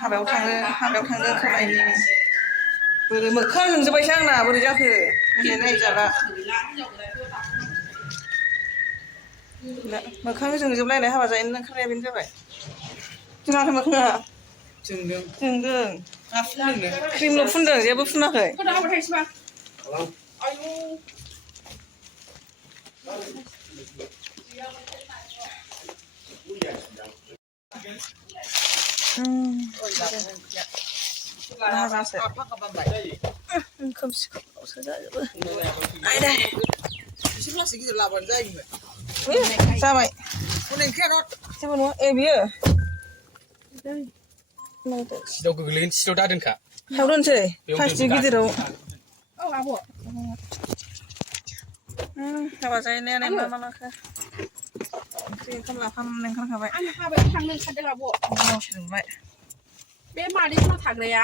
हाबायाव थांदों खालायनि बोरै मोखां जोंजोबबायसो आंना बोरै जाखो नायजाला मोखां जोंजोबलायनाय हाबा जाहैनो ओंखारनाया बेनो जाबाय जोंनाथ' मोखाङा जोंदों क्रिमल' फुनदों जेबो फुनाखै खोमसि खोमलावसो जाजोबो जाबाय जेबो नङा बियो सिदाव गोग्लैगोन सिदाव दादोनखा सायाव दोनसै प्लास्टिक गिदिराव हाबा जाहैनायालाय मा लाखो ओंख्रि ओंखाम लाफानानै ओंखारखाबाय आं हाबायाव थांनो ओंखारदों आब' मावसोजोबबाय बे मादैमोननाव थाग्राया